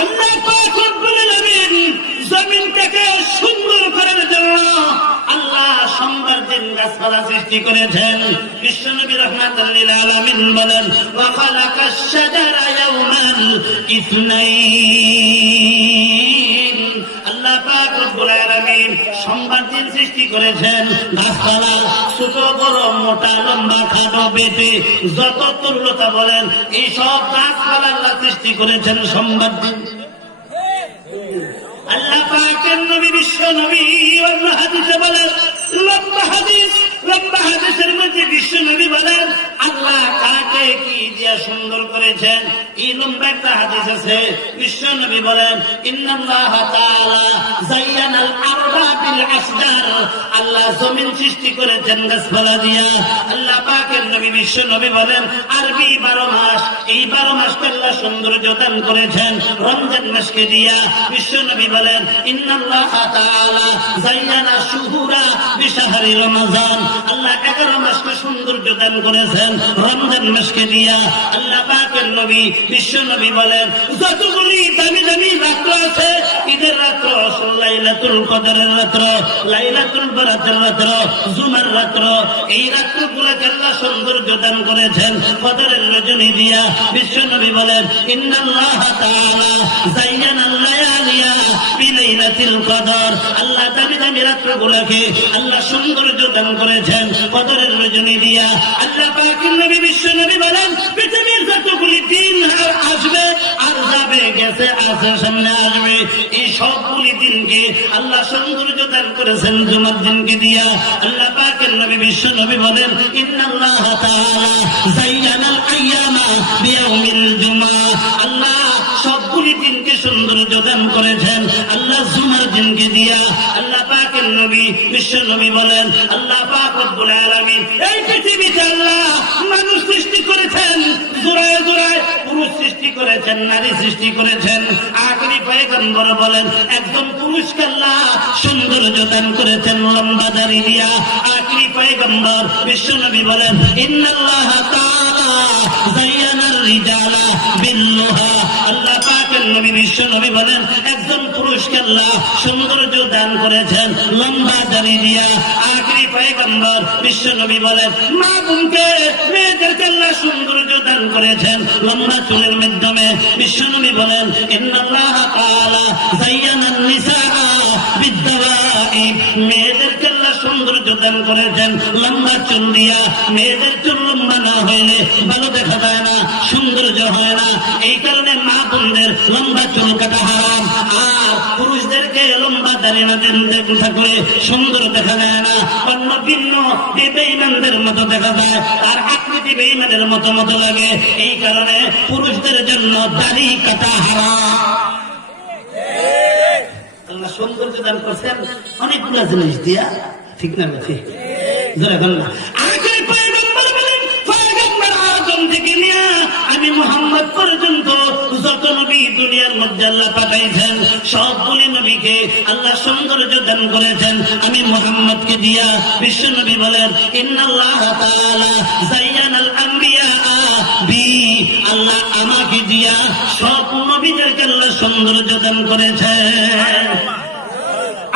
আল্লাহ পাক রব্বুল আলামিন জমিনটাকে সুন্দর করার জন্য আল্লাহ সোমবার দিন গাছপালা সৃষ্টি করেছেন। বিশ্বনবী রাহমাতুল লিল আলামিন বলেন, ওয়া খালাকাশ শাজারা ইয়াওমাল ইসনাইন। আল্লাহ পাক রব্বুল আলামিন সোমবার দিন সৃষ্টি করেছেন গাছপালা, ছোট বড়, মোটা লম্বা, খাটো বেটে, যত তুল্যতা বলেন এই সব গাছপালা আল্লাহ সৃষ্টি করেছেন সোমবার দিন। আল্লাহ পাকের নবী বিশ্ব নবী অন্য হাদিসে বলেন, লম্বা হাদিসের মধ্যে বিশ্ব নবী বলেন আল্লাহ কাকে কি দিয়া সুন্দর করেছেন। এই লম্বা একটা হাদিস আছে, বিশ্ব নবী বলেন ইন্নাল্লাহ তাআলা যায়্যানাল আরদা বিল আসজার। আল্লাহ জমিন সৃষ্টি করেছেন গাছপালা দিয়া। আল্লাহ পাকের নবী বিশ্ব নবী বলেন আরবি 12 মাস, এই 12 মাসকে আল্লাহ সৌন্দর্য দান করেছেন রমজান মাসকে দিয়া। বিশ্ব নবী বলেন ইন্নাল্লাহ তাআলা যায়্যানা শুহুরা বিশাহরি রমাজান। আল্লাহ 11 মাসকে সৌন্দর্য দান করেছেন রমজান মাসকে দিয়া। আল্লাহ পাকের নবী বিশ্ব নবী বলেন যতগুলি দামি দামি রাত্র আছে, ঈদের রাত্র, লাইলাতুল কদরের রাত্র, লাইলাতুল বারাতের রাত্র, জুমার রাত্র, এই রাত্রগুলোকে আল্লাহ সৌন্দর্য দান করেছেন কদরের রজনী দিয়া। বিশ্ব নবী বলেন ইন্নাল্লাহ তাআলা যায়্যানাল লায়ালিয়া বিলাইলাতিল কদর। আল্লাহ দামি দামি রাত্রগুলোকে আল্লাহ সৌন্দর্য দান করেছেন কদরের রজনী দিয়া। আল্লাহ পাকের নবী বিশ্ব নবী বলেন পৃথিবীর যতগুলি দিন আসবে আর যাবে, গেছে, আছে, সামনে আসবে, এই সবগুলি দিনকে আল্লাহ সৌন্দর্য দান করেছেন জুমার দিনকে দিয়া। আল্লাহ পাকের নবী বিশ্ব নবী বলেন ইন্নাল্লাহ তাআলা যায়্যানাল আইয়ামা বিয়াউমিল জুমা। আল্লাহ সবগুলি দিনকে সৌন্দর্য দান করেছেন আল্লাহ জুমার দিনকে দিয়া। আল্লাহ পাকের নবী বিশ্ব নবী বলেন আল্লাহ পাক রব্বুল আলামিন এই পৃথিবীতে আল্লাহ মানুষ সৃষ্টি করেছেন জোড়ায় জোড়ায়, পুরুষ সৃষ্টি করেছেন, নারী সৃষ্টি করেছেন। আখেরি পয়গম্বর বলেন একজন পুরুষকে আল্লাহ সৌন্দর্য দান করেছেন লম্বা দাড়ি দিয়া। আখেরি পয়গম্বর বিশ্ব নবী বলেন ইন্নাল্লাহ তাআলা যায়্যানার রিজালা বিল্লুহা। আল্লাহ পাকের নবী বিশ্ব নবী বলেন একজন পুরুষকে আল্লাহ সৌন্দর্য দান করেছেন লম্বা দাড়ি দিয়া। আখেরি পয়গম্বর বিশ্ব নবী বলেন মা বোনকে, মেয়েদেরকে আল্লাহ সৌন্দর্য দান করেছেন লম্বা চুলের মাধ্যমে। বিশ্ব নবী বলেন ইন্নাল্লাহ তাআলা যায়্যানান নিসাআ বিদ্দাওয়াই। মেয়েদেরকে আল্লাহ সৌন্দর্য দান করেছেন লম্বা চুল দিয়া। মেয়েদের চুল লম্বা না হইলে ভালো দেখা যায় না, সৌন্দর্য হয় না। এই কারণে মা বোনদের লম্বা চুল কাটা হারাম। আর পুরুষদেরকে লম্বা দাড়ি না করে সুন্দর দেখা যায় না, অন্য ভিন্ন বেঈমানদের মতো দেখা যায়, তার আকৃতি বেঈমানের মতো মতো লাগে। এই কারণে পুরুষদের জন্য দাড়ি কাটা হারাম। আল্লাহ সৌন্দর্য দান করছেন অনেকগুলো জিনিস দিয়া, ঠিক না? ঠিক আমি মুহাম্মদ পর্যন্ত যত নবী দুনিয়ার মধ্যে আল্লাহ পাঠাইছেন সবগুলি নবীকে আল্লাহ সৌন্দর্য দান করেছেন আমি মুহাম্মদকে দিয়া। বিশ্ব নবী বলেন ইন্নাল্লাহ তাআলা যায়্যানাল আম্বিয়া বি। আল্লাহ আমাকে দিয়া সব নবীদেরকে আল্লাহ সৌন্দর্য দান করেছেন।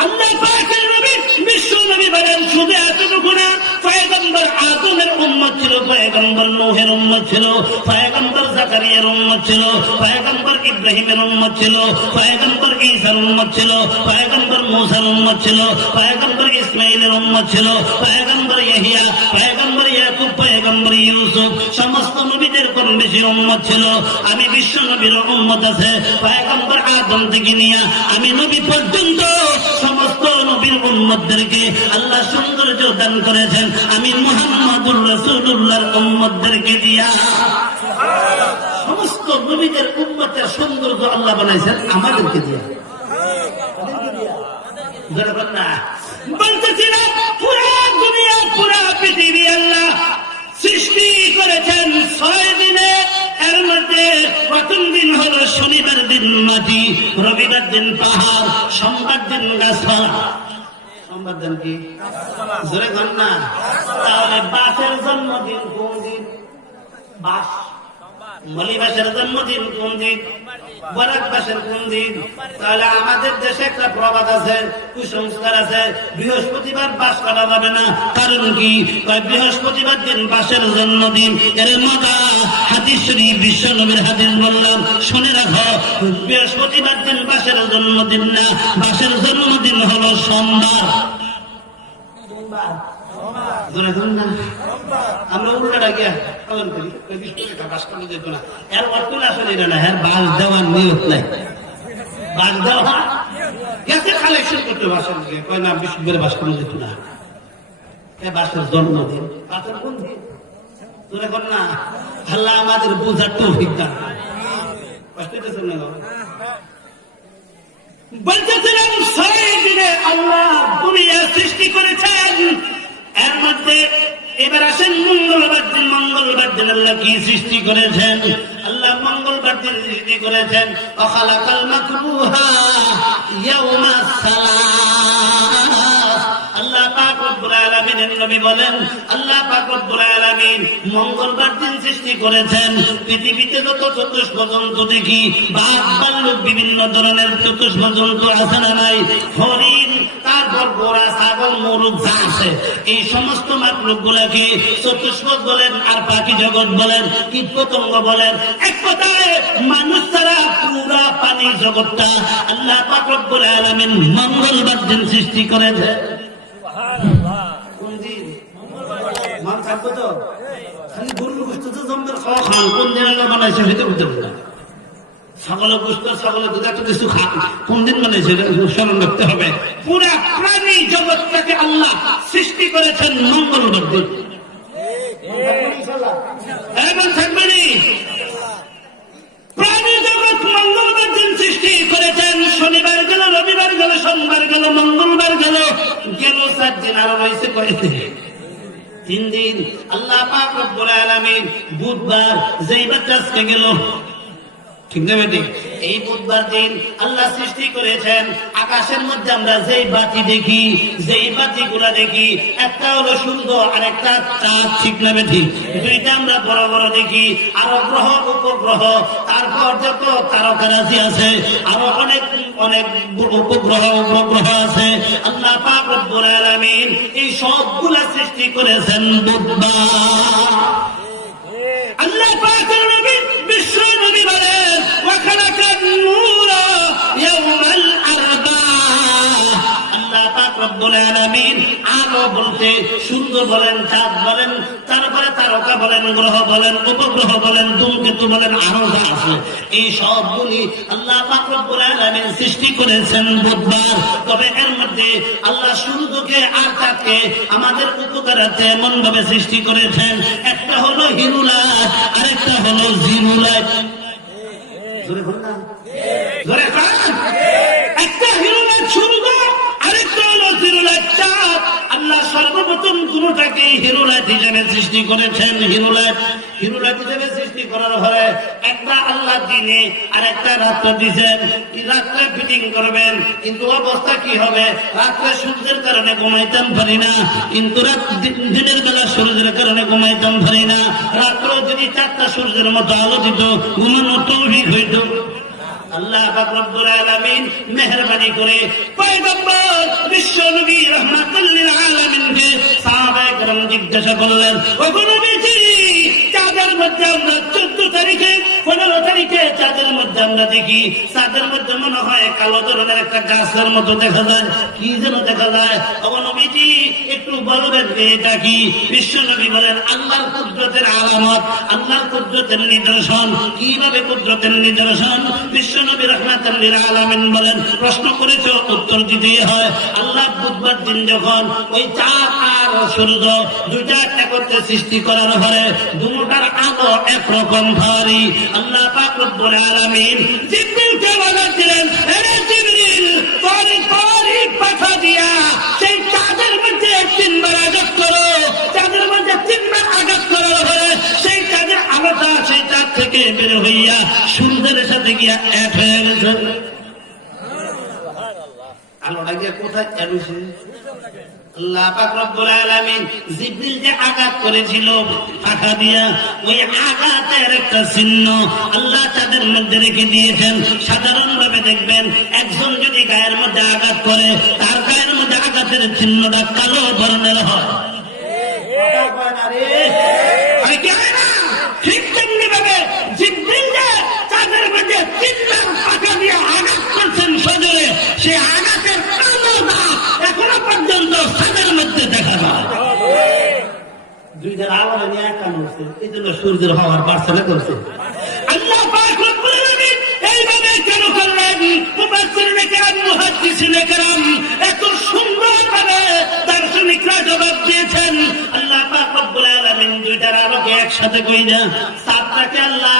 আল্লাহ পাকের নবী বিশ্ব নবী বলেন শুধু এতটুকু না, পয়গম্বর আদমের উম্মত ছিল, পয়গম্বর নূহের উম্মত ছিল, পয়গম্বর জাকারিয়ার উম্মত ছিল, পয়গম্বর ইব্রাহিমের উম্মত ছিল, পয়গম্বর ঈসার উম্মত ছিল, পয়গম্বর মূসার উম্মত ছিল, পয়গম্বর ইসমাঈলের উম্মত ছিল, পয়গম্বর ইয়াহইয়া, পয়গম্বর ইয়াকুব, পয়গম্বর ইউসুফ, সমস্ত নবীদের কম বেশি উম্মত ছিল। আমি বিশ্ব নবীর উম্মত আছে পয়গম্বর আদম থেকে নিয়ে আমি নবী পর্যন্ত সমস্ত নবীর উম্মতদেরকে আল্লাহ সৌন্দর্য দান করেছেন আমি মুহাম্মদুর রাসূলুল্লাহর উম্মতদেরকে দিয়া। সমস্ত নবীদের উম্মতের সৌন্দর্য আল্লাহ বানাইছেন আমাদেরকে দিয়া। বলতেছিলাম পুরা দুনিয়া, পুরা পৃথিবী আল্লাহ সৃষ্টি করেছেন 6 দিনে। এর মধ্যে প্রথম দিন হলো শনিবার দিন মাটি, রবিবার দিন পাহাড়, সোমবার দিন গাছপালা। সোমবার দিন কি জোরে কর না? তাহলে বাসের জন্মদিন কোন দিন? বাস মলি মাসের জন্মদিন কোন দিন, বরাক মাসের কোন দিন? তাহলে আমাদের দেশে একটা প্রবাদ আছে, কুসংস্কার আছে, বৃহস্পতিবার বাস করা যাবে না। কারণ কি? বৃহস্পতিবার দিন বাসের জন্মদিন। এর মজা হাদিস শরীফ, বিশ্ব নবীর হাদিস বললাম, শুনে রাখো। বৃহস্পতিবার দিন বাসের জন্মদিন না, বাসের জন্মদিন হলো সোমবার। আমরা উল্টাটা গিয়া পালন করি, বাস করতে যেত না। এর অর্থ আসলে এটা না, হ্যাঁ বাস দেওয়ার নিয়ত নাই। বাস দেওয়া গেছে কালেকশন করতে বাসের দিকে, কয় না বিশুদ্ধের বাস করতে যেত না। বাসের জন্মদিন, বাসের কোন দিন তোরা কর না। আল্লাহ আমাদের বোঝার তৌফিক দান। বলতেছিলাম 6 দিনে আল্লাহ দুনিয়া সৃষ্টি করেছেন। এর মধ্যে এবার আসেন মঙ্গলবার দিন। মঙ্গলবার দিন আল্লাহ কি সৃষ্টি করেছেন? আল্লাহ মঙ্গলবার দিন সৃষ্টি করেছেন ওয়াখালাকাল মাকরুহা ইয়াউমাস সালাস। আল্লাহ পাক রব্বুল আলামিনের নবী বলেন, আল্লাহ পাক রব্বুল আলামিন মঙ্গলবার দিন সৃষ্টি করেছেন। পৃথিবীতে যত চতুষ্প জন্তু দেখি, বাঘ ভাল্লুক বিভিন্ন ধরনের চতুষ্প জন্তু আছে না নাই? হরিণ, তারপর ঘোড়া, ছাগল, মুরগ যা আছে, এই সমস্ত মাকলুক গুলাকে চতুষ্প বলেন আর পাখি জগৎ বলেন, কীট পতঙ্গ বলেন। এক কথায় মানুষ ছাড়া পুরা পানি জগৎটা আল্লাহ পাক রব্বুল আলামিন মঙ্গলবার দিন সৃষ্টি করেছেন। কোন দিন? মান থাকবো তো খালি গরুর গোস্ত তো জমদের খাওয়া খান, কোন দিন আল্লাহ বানাইছে হইতে বুঝতে না। ছাগলের গোস্ত, ছাগলের দুধ এত কিছু খান, কোন দিন বানাইছে স্মরণ রাখতে হবে। পুরা প্রাণী জগৎটাকে আল্লাহ সৃষ্টি করেছেন মঙ্গলবার দিন। এমন থাকবে নি? প্রাণী জগৎ মঙ্গলবার দিন সৃষ্টি করেছেন। শনিবার গেল, রবিবার গেল, সোমবার গেল, মঙ্গলবার গেল, 4 দিন আরো রয়েছে কয়েছে 3 দিন। আল্লাহ পাক রব্বুল আলামিন বুধবার যেইবার আজকে গেল, ঠিক না বেটি? এই বুধবার দিন আল্লাহ সৃষ্টি করেছেন। আকাশের মধ্যে আমরা যেই বাতি দেখি, যেই বাতিগুলা দেখি, একটা হলো সূর্য আর একটা চাঁদ, ঠিক না বেটি? দুইটা আমরা বড় বড় দেখি। আরো গ্রহ, উপগ্রহ, তারপর যত তারকারাশি আছে, আরো অনেক অনেক উপগ্রহ উপগ্রহ আছে। আল্লাহ পাক রব্বুল আলামিন এই সবগুলা সৃষ্টি করেছেন বুধবার। আল্লাহ পাকের নবী বিশ্ব নবী বলেন ওয়াখালাকান নূরা ইয়াউমাল আরবাআ। আল্লাহ পাক রব্বুল আলামিন আলো বলতে সূর্য বলেন, চাঁদ বলেন, তারপরে তারকা বলেন, গ্রহ বলেন, উপগ্রহ বলেন, ধূমকেতু বলেন, আরো যা আছে, এই সবগুলি আল্লাহ পাক রব্বুল আলামিন সৃষ্টি করেছেন বুধবার। তবে এর মধ্যে আল্লাহ সূর্যকে আর চাঁদকে আমাদের উপকারার্থে এমন ভাবে সৃষ্টি করেছেন। একটা হলো হিরুলাইট, আরেকটা হলো জিরুলাইট। একটা হিরুলাইট সূর্য, আরেকটা হলো জিরুলাইট চাঁদ। আল্লাহ সর্বপ্রথম দুটোটাকে হিরুলাইট হিসেবে সৃষ্টি করেছেন। হিরুলাইট হিসেবে সৃষ্টি করার পরে একটা আল্লাহ দিনে আর একটা রাত্রে দিয়েছেন। রাত্রে ফিটিং করবেন, কিন্তু অবস্থা কি হবে? রাত্রে সূর্যের কারণে ঘুমাইতাম পারি না, কিন্তু দিনের বেলা সূর্যের কারণে ঘুমাইতাম পারি না। রাত্র যদি 4টা সূর্যের মতো আলো দিত, ঘুমানো তৌফিক হইত। আল্লাহ পাক রব্বুল আলামিন মেহেরবানি করে পয়গম্বর বিশ্ব নবী রাহমাতুল লিল আলামিনকে সাহাবায়ে কেরাম জিজ্ঞাসা করলেন, ওগো নবীজি, চাঁদের মধ্যে আমরা 14 তারিখে 15 তারিখে চাঁদের মধ্যে আমরা দেখি, চাঁদের মধ্যে মনে হয় কালো ধরনের একটা গাছের মতো দেখা যায়, কি যেন দেখা যায়। ওগো নবীজি, একটু বলবেন এটা কি? বিশ্ব নবী বলেন, আল্লাহর কুদরতের আলামত, আল্লাহর কুদরতের নিদর্শন। কিভাবে কুদরতের নিদর্শন? বিশ্ব নবী রাহমাতুল লিল আলামিন বলেন, প্রশ্ন করেছে, উত্তর দিতেই হয়। আল্লাহ বুধবার দিন যখন ওই চাঁদ আর সূর্য দুইটা একত্রে সৃষ্টি করার পরে দুটার আলো একরকম ভারী, আল্লাহ পাক রব্বুল আলামিন জিবরিলকে বলে দিলেন, হে জিবরিল, তারিখ পাঠা দিয়া সেই চাঁদের মধ্যে 3 বার আঘাত করো। চাঁদের মধ্যে 3 বার আঘাত করার পরে সেই চাঁদের আলোটা সেই চাঁদ থেকে বের হইয়া সূর্যের সাথে গিয়া এক হয়ে গেছে। আলোটা গিয়ে কোথায় চালুছে? আল্লাহ পাক রব্বুল আলামিন জিবরিল যে আঘাত করেছিল পাখা দিয়া, ওই আঘাতের একটা চিহ্ন আল্লাহ তাদের মধ্যে রেখে দিয়েছেন। সাধারণভাবে দেখবেন একজন যদি গায়ের মধ্যে আঘাত করে, তার গায়ের মধ্যে আঘাতের চিহ্নটা কালো বর্ণের হয়। ঠিক তেমনি ভাবে জিবরিল যে তাদের মধ্যে চিহ্নের পাখা দিয়ে আঘাত করছেন সজোরে, সে আঘাতের কালো দাগ এখনো পর্যন্ত তাদের মধ্যে দেখা যায়। দুইটার আলোটা নিয়ে এক কান উঠছে, এই জন্য সূর্যের হওয়ার পার্সেলে করছে। আল্লাহ পাক রব্বুল আলামিন এইভাবে কেন করলেন? মুফাসসিরিনে কেরাম, মুহাদ্দিসিনে কেরাম এত সুন্দরভাবে দার্শনিকরা জবাব দিয়েছেন। আল্লাহ পাক রব্বুল আলামিন দুইটার আলোকে একসাথে কইরা চাঁদটাকে আল্লাহ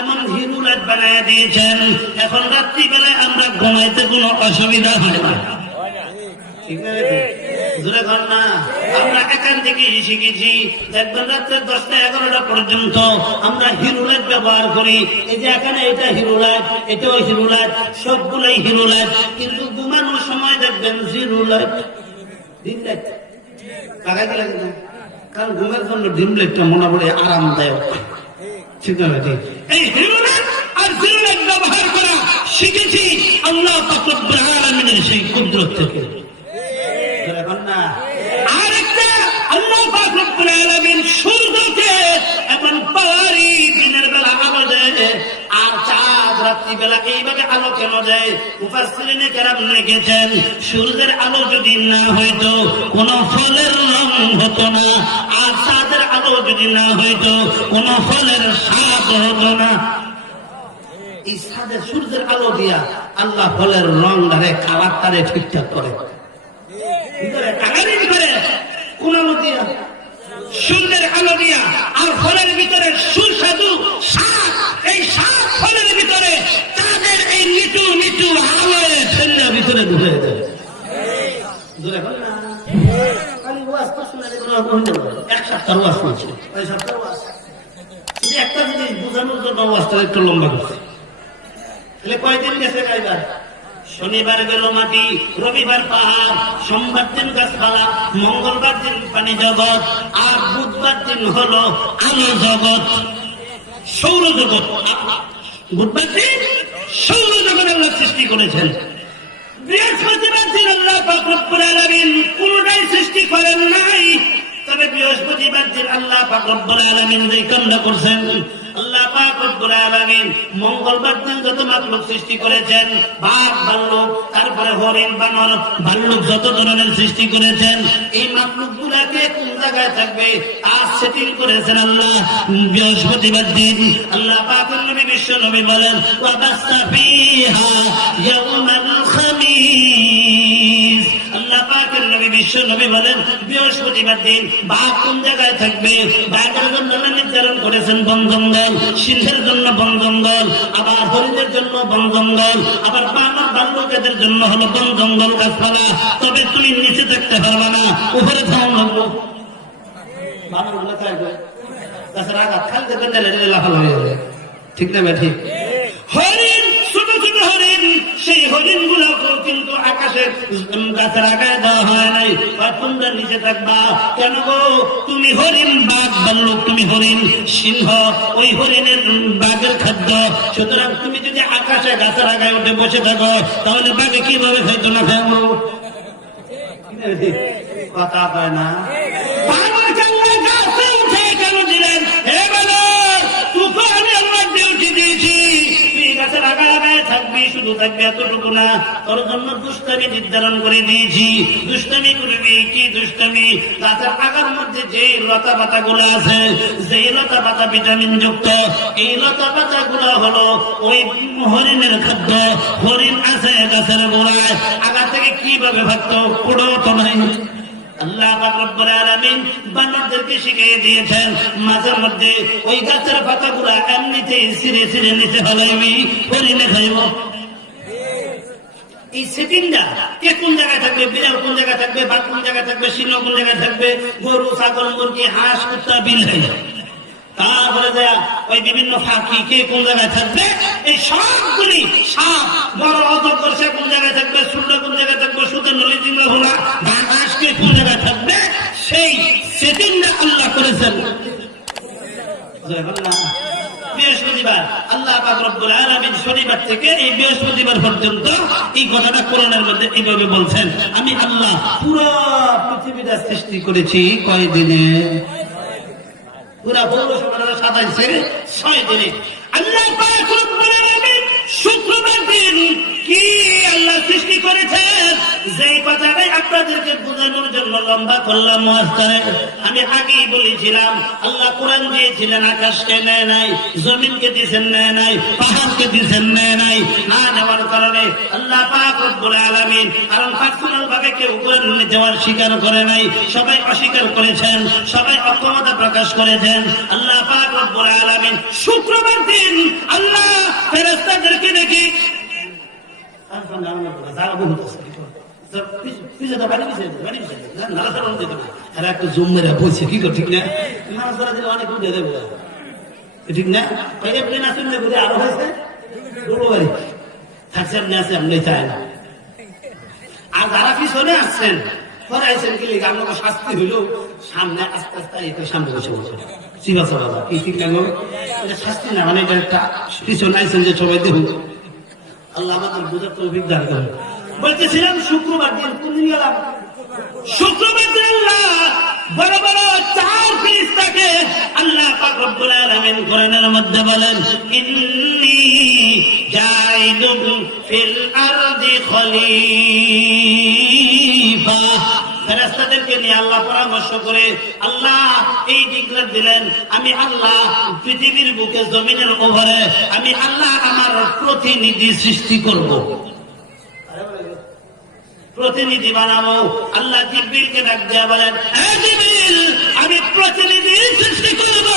এমন হিরুলাট বানায় দিয়েছেন, এখন রাত্রিবেলায় আমরা ঘুমাইতে কোনো অসুবিধা হয় না। ঠিক আছে? জোরে কর না। আমরা এখান থেকে শিখেছি, দেখবেন রাত্রে 10টা 11টা পর্যন্ত আমরা হিরুলাইট ব্যবহার করি। এই যে এখানে এটা হিরুলাইট, এটাও হিরুলাইট, সবগুলাই হিরুলাইট, কিন্তু ঘুমানোর সময় দেখবেন জিরুলাইট, ডিম লাইট লাগাই দিলে না, কারণ ঘুমের জন্য ডিম লাইটটা মনে পড়ে আরামদায়ক। ঠিক না? এই হিরুলাইট আর জিরুলাইট ব্যবহার করা শিখেছি আল্লাহ পাক রব্বুল আলামিনের সেই কুদরত থেকে। আরেকটা আল্লাহ পাক রব্বুল আলামিন সূর্যকে এমন পাওয়ারি দিনের বেলা আলো দেয়, আর চাঁদ রাত্রিবেলা এইভাবে আলো কেন দেয়? মুফাসসিরিনে কেরাম লিখেছেন, সূর্যের আলো যদি না হইতো কোন ফলের রং হতো না, আর চাঁদের আলো যদি না হইতো কোন ফলের স্বাদ হতো না। এই চাঁদের সূর্যের আলো দিয়া আল্লাহ ফলের রং ধরে, খাবার তারে ঠিকঠাক করে, সূর্যের আলো দিয়া, আর ফলের ভিতরে সুস্বাদু স্বাদ, এই স্বাদ ফলের ভিতরে তাদের এই নিচু নিচু আলো ছেলের ভিতরে ঢুকে যায়। এক সপ্তাহ ওয়াজ করছে, ওই সপ্তাহ ওয়াজ একটা জিনিস বোঝানোর জন্য ওয়াজটা একটু লম্বা করছে। তাহলে কয়দিন গেছে গাইবার? শনিবার গেল মাটি, রবিবার পাহাড়, সোমবার দিন গাছপালা, মঙ্গলবার দিন পানি জগৎ, আর বুধবার দিন হলো আলো জগৎ, সৌরজগৎ। বুধবার দিন সৌরজগৎ আল্লাহ সৃষ্টি করেছেন। বৃহস্পতিবার দিন আল্লাহ পাক রব্বুল আলামিন কোনটাই সৃষ্টি করেন নাই, তবে বৃহস্পতিবার দিন আল্লাহ পাক রব্বুল আলামিন যে কামটা করছেন, আল্লাহ পাক রব্বুল আলামিন মঙ্গলবার দিন যত মাখলুক সৃষ্টি করেছেন, বাঘ ভাল্লুক, তারপরে হরিণ বানর ভাল্লুক যত ধরনের সৃষ্টি করেছেন, এই মাখলুক গুলাকে কোন জায়গায় থাকবে তার সেটিং করেছেন আল্লাহ বৃহস্পতিবার দিন। আল্লাহ পাকের নবী বিশ্ব নবী বলেন, ওয়া বাসা ফিহা ইয়াউমাল খামিস। আল্লাহ পাকের নবী বিশ্ব নবী বলেন, বৃহস্পতিবার দিন বাঘ কোন জায়গায় থাকবে? বাঘের জন্য নির্ধারণ করেছেন বন জঙ্গল, সিংহের জন্য বন জঙ্গল, আবার হরিণের জন্য বন জঙ্গল, আবার বানর ভাল্লুকের জন্য হলো বন জঙ্গল গাছপালা। তবে তুমি নিচে থাকতে পারবে না, উপরে থাও লাগলো। বানর গুলো থাকবে গাছের আঘাত খালতে পেতে, ঠিক না ভাই? ঠিক। হরিণ, ছোট ছোট হরিণ, সেই হরিণ গুলোকেও কিন্তু আকাশের গাছের আগায় দেওয়া হয় নাই, তোমরা নিচে থাকবা। কেন গো? তুমি হরিণ, বাঘ ভাল্লুক, তুমি হরিণ সিংহ, ওই হরিণের বাঘের খাদ্য। সুতরাং তুমি যদি আকাশে গাছের আগায় উঠে বসে থাকো, তাহলে বাঘে কিভাবে খাইতো না খাবো? কথা পায় না। গাছে উঠে কেন দিলেন? হে বলো, তুই আমি আমার ডিউটি দিয়েছি, তুই গাছের আগায় আগায় থাকবি, শুধু থাকবি এতটুকু না, তোর জন্য দুষ্টামি নির্ধারণ করে দিয়েছি। দুষ্টামি করবি কি দুষ্টামি? গাছের আগার মধ্যে যে লতা পাতা গুলো আছে, যে লতা পাতা ভিটামিন যুক্ত, এই লতা পাতা গুলো হলো ওই হরিণের খাদ্য। হরিণ আছে গাছের গোড়ায়, আগা থেকে কিভাবে ভাবতো? পুরো তো নাই। আল্লাহ পাক রব্বুল আলামিন বানরদেরকে শিখিয়ে দিয়েছেন, মাঝে মধ্যে ওই গাছের পাতাগুলা এমনিতেই ছিঁড়ে ছিঁড়ে নিচে হলাইবি, হরিণে খাইব। এই সেটিংটা কে কোন জায়গায় থাকবে, বিড়াল কোন জায়গায় থাকবে, বাঘ কোন জায়গায় থাকবে, সিংহ কোন জায়গায় থাকবে, গরু ছাগল মুরগি হাঁস কুত্তা বিলাই, তারপরে যা ওই বিভিন্ন ফাঁকি কে কোন জায়গায় থাকবে, এই সবগুলি সাপ বড় অজগর সে কোন জায়গায় থাকবে, ছোট কোন জায়গায় থাকবে, শনিবার থেকে এই বৃহস্পতিবার পর্যন্ত এই কথাটা কোরআনের মধ্যে এইভাবে বলছেন, আমি আল্লাহ পুরো পৃথিবীটা সৃষ্টি করেছি কয় দিনে? পুরা পৌরসভাটা সাজাইছে 6 দিনে। আল্লাহ পাক রব্বুল আলামিন শুক্রবার দিন কি আল্লাহ সৃষ্টি করেছেন, যেই কথাটাই আপনাদেরকে বোঝানোর জন্য লম্বা করলাম মাস্টারে। আমি আগেই বলেছিলাম আল্লাহ কোরআন দিয়েছিলেন, আকাশকে নেয় নাই, জমিনকে দিয়েছেন নেয় নাই, পাহাড়কে দিয়েছেন নেয় নাই। না নেওয়ার কারণে আল্লাহ পাক রব্বুল আলামিন, কারণ পার্সোনাল ভাবে কেউ কোরআন দেওয়ার স্বীকার করে নাই, সবাই অস্বীকার করেছেন, সবাই অক্ষমতা প্রকাশ করেছেন। আল্লাহ পাক রব্বুল আলামিন শুক্রবার দিন আল্লাহ ফেরেশতাদেরকে দেখি ঠিক না? আরো হয়েছে চায় না। আর যারা পিছনে আসছেন পড়াইছেন কি লিখে আপনার শাস্তি হইল, সামনে আস্তে আস্তে সামনে বসে বসে শাস্তি না, মানে এটা একটা পিছনে আইছেন যে সবাই দেখুন। আল্লাহ আমাদের বুঝার তৌফিক দান করেন। বলতেছিলাম শুক্রবার দিন কোন দিন গেলাম? শুক্রবার দিন আল্লাহ বড় বড় 4 ফেরেশতাকে আল্লাহ পাক রব্বুল আলামিন কোরআনের মধ্যে বলেন, ইন্নী জাইলুন ফিল আরদি খলিফা। ফেরেশতাদেরকে নিয়ে আল্লাহ পরামর্শ করে আল্লাহ এই ডিক্লেয়ার দিলেন, আমি আল্লাহ পৃথিবীর বুকে জমিনের ওপরে আমি আল্লাহ আমার প্রতিনিধি সৃষ্টি করব, প্রতিনিধি বানাবো। আল্লাহ জিবরিলকে ডাক দেয়া বলেন, হে জিবরিল, আমি প্রতিনিধি সৃষ্টি করব,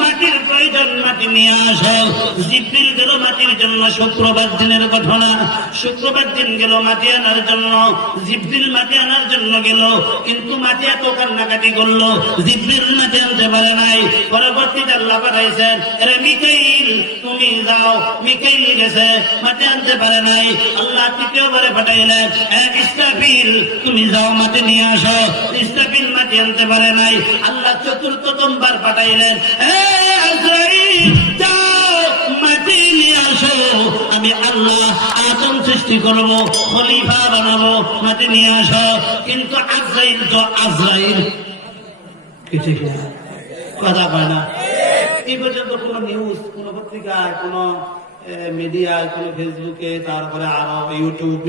মাটির প্রয়োজন মাটি নিয়ে আসো। জিবরিল গেল মাটির জন্য। শুক্রবার দিনের ঘটনা, শুক্রবার দিন গেল মাটি আনার জন্য। জিবরিল মাটি আনার জন্য গেল, কিন্তু মাটি এত কান্নাকাটি করলো, জিবরিল মাটি আনতে পারে নাই। পরবর্তীতে আল্লাহ পাঠাইছেন, আরে মিকাইল তুমি যাও। মিকাইল গেছে, মাটি আনতে পারে নাই। আল্লাহ তৃতীয়বারে পাঠাইলেন, ইসরাফিল তুমি যাও মাটি নিয়ে আসো। ইসরাফিল মাটি আনতে পারে নাই। আল্লাহ চতুর্থবার পাঠাইলেন, আজরাইল যাও মাটি নিয়ে আসো, আমি আল্লাহ আদম সৃষ্টি করব, খলিফা বানাবো, মাটি নিয়ে আসো। কিন্তু আজরাইল তো আজরাইল কি ঠিক না? কথা কয় না। এই পর্যন্ত কোন নিউজ, কোন পত্রিকায়, কোন মিডিয়ায়, কোন ফেসবুকে, তারপরে আরো ইউটিউব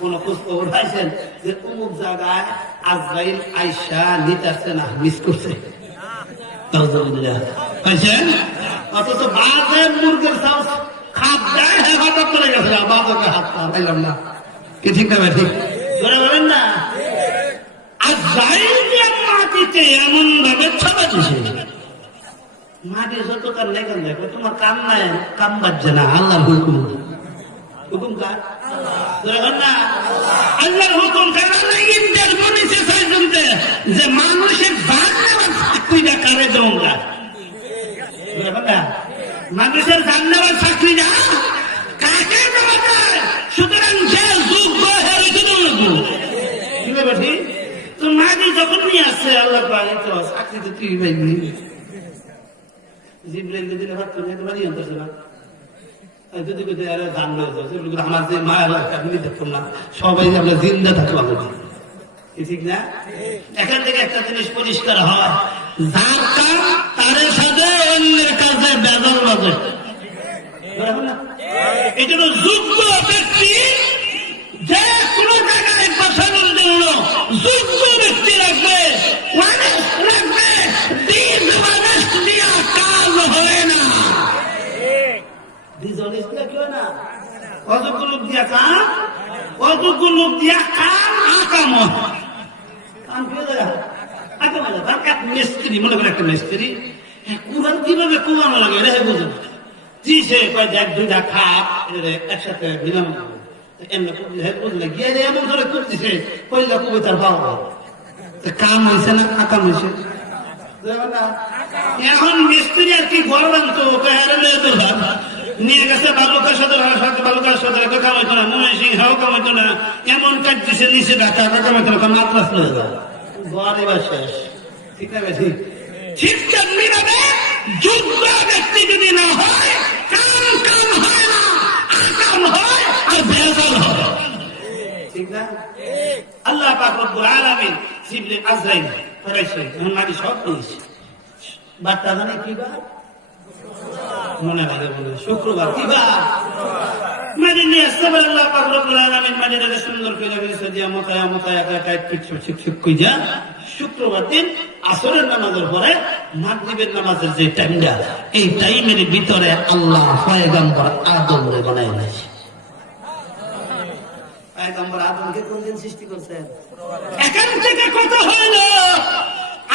কোন খোঁজ খবর পাইছেন যে অমুক জায়গায় আজরাইল আইসা নিতে আসছে না, মিস করছে? পাইছেন? অথচ বাজে মুরগের চাষ খাপ দেয়, হঠাৎ চলে গেছে, বাজকে হাত পাইলাম না। কি ঠিক না? ঠিক ধরে বলেন না? আজরাইল মাটিতে এমন ভাবে ছাপা দিছে, মাটি যত কার লেখান দেখো, তোমার কাম নাই, কাম বাজছে না। আল্লাহর হুকুম, হুকুম কার? না, আল্লাহর হুকুম কার? ইন্টার বলেছে ছয়জনকে যে মানুষের জান নেওয়ার চাকরিটা কারে দেওয়া, মানুষের জান নেওয়ার চাকরিটা কাকে দেওয়া যায়? সুতরাং যে যোগ্য ঠিক তো মাটি যখন নিয়ে আসছে আল্লাহ পাকে, তো চাকরি তো তুই পাইবি। জিবরাইল দিলে ভাত করে তোমারই অন্তর না, যদি আমার যে মায়া আপনি দেখুন না, সবাই আমরা জিন্দা থাকবো, ঠিক না? এখান থেকে একটা জিনিস পরিষ্কার হয়, যার কাজ তার সাথে অন্যের কাজে বেদল বাজে। এই জন্য যোগ্য ব্যক্তি যে কোনো জায়গায় বসানোর জন্য যোগ্য ব্যক্তি রাখবে, রাখবে, দিন মানুষ দিয়া কাজ হয় না। অযোগ্য লোক দিয়া কাম, অযোগ্য লোক দিয়া কাম আকাম। মিস্ত্রি, মনে করে একটা মিস্ত্রি কোরআন কিভাবে কমানো লাগে রে বুঝে দিছে, এক দুইটা খাপ একসাথে দিলাম, বুঝলে গিয়ে এমন ধরে করতেছে, কইলা কবিতার ভালো কাম হয়েছে না আকাম হয়েছে। এখন মিস্ত্রি আর কি গরম তো নিয়ে গেছে বালুকা সদর হাসপাতাল, বালুকা সদর কামাইতো না, ময়মনসিংহ কামাইতো না, এমন কাজ দিছে নিচে ঢাকা কামাইতো না, মাত্রা চলে যায় ঘরে বা শেষ। ঠিক না? ঠিক ঠিক তেমনি ভাবে যোগ্য ব্যক্তি যদি না হয়, কাম কাম হয় ঠিক না? আল্লাহ পাক রব্বুল আলামিন জিবরিল আজরাইল ফেরেশতা এখন মাটি সব পেয়েছে। বার্তা জানে কি বার? মনে লাগে বলে শুক্রবার। কি বার? মাটি নিয়ে আসতে পারে আল্লাহ পাক রব্বুল আলামিন মাটিটাকে সুন্দর করে দিয়েছে যে মতায় মতায় একা একা ঠিক কইয়া শুক্রবার দিন আসরের নামাজের পরে মাগরিবের নামাজের যে টাইমটা, এই টাইমের ভিতরে আল্লাহ পয়গম্বর আদমরে বানায় দিয়েছে। পয়গম্বর আদমকে কোন দিন সৃষ্টি করছেন? এখান থেকে কথা হলো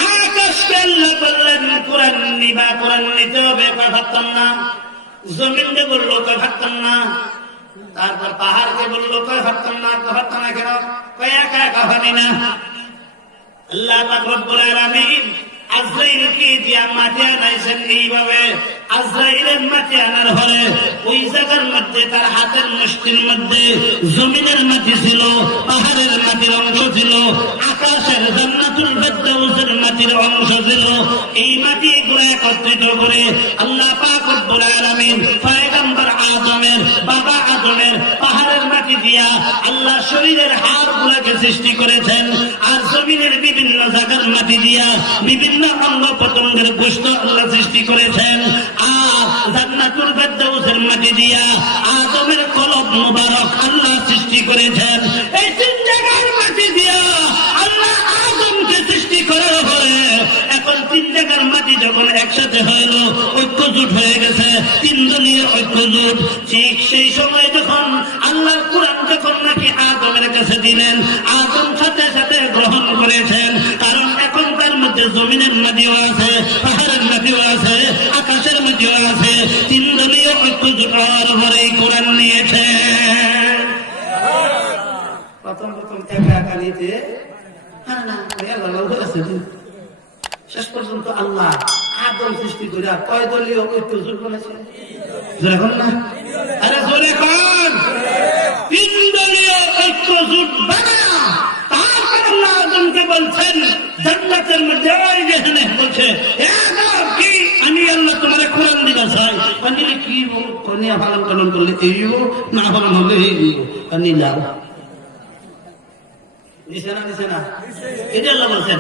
আকাশকে আল্লাহ বললেন কোরআন নিবা, কোরআন নিতে হবে, কয় ভাবতাম না। জমিনকে বললো, কয় ভাবতাম না। তারপর পাহাড়কে বললো, কয় ভাবতাম না। ভাবতাম না কেন? কয় একা একা ভাবি না। আল্লাহ পাক রব্বুল আলামিন আজরাইলকে দিয়া মাটি আনাইছেন এইভাবে। আজরাইলের মাটি আনার পরে ওই জায়গার মধ্যে তার হাতের মুষ্টির মধ্যে জমিনের মাটি ছিল, পাহাড়ের মাটির অংশ ছিল, আকাশের জান্নাতুল ফেরদাউসের মাটির অংশ ছিল। এই মাটি এগুলো একত্রিত করে আল্লাহ পাক রব্বুল আলামিন পয়গম্বর আদমের বাবা আদমের পাহাড়ের মাটি দিয়া আল্লাহ শরীরের হাড়গুলোকে সৃষ্টি করেছেন। আর জমিনের বিভিন্ন জায়গার মাটি দিয়া বিভিন্ন অঙ্গ প্রত্যঙ্গের গোশত আল্লাহ সৃষ্টি করেছেন। আর জান্নাতুল ফেরদাউসের মাটি দিয়া আদমের কলব মুবারক আল্লাহ সৃষ্টি করেছেন। এই তিন জায়গার মাটি দিয়া আল্লাহ আদমকে সৃষ্টি করার পরে এখন তিন জায়গার মাটি যখন একসাথে হইল, ঐক্যজোট হয়ে গেছে, তিন দলীয় ঐক্যজোট। ঠিক সেই সময় যখন আল্লাহর কোরআন যখন নাকি আদমের কাছে দিলেন, আদম সাথে সাথে গ্রহণ করেছেন। কারণ এখন তার মধ্যে জমিনের মাটিও আছে, পাহাড়ের মাটিও আছে, আকাশের মাটিও আছে। তিন দলীয় ঐক্যজোট হওয়ার পরে কোরআন নিয়েছে। প্রথম একা একা নিতে শেষ পর্যন্ত আল্লাহ আদম সৃষ্টি করে কয় দলীয় ঐক্যজোট করেছে? যেরকম না, আরে জোরে কোন? তিন দলীয় ঐক্যজোট বানা। তারপর আল্লাহ আদমকে বলছেন জান্নাতের মধ্যে ওই যেখানে বলছে কি আমি আল্লাহ তোমার কোরআন দিবা চাই, নিলে কি নিয়ে পালন পালন করলে এই না পালন হলে নিলাম। নিচে না এটা আল্লাহ বলছেন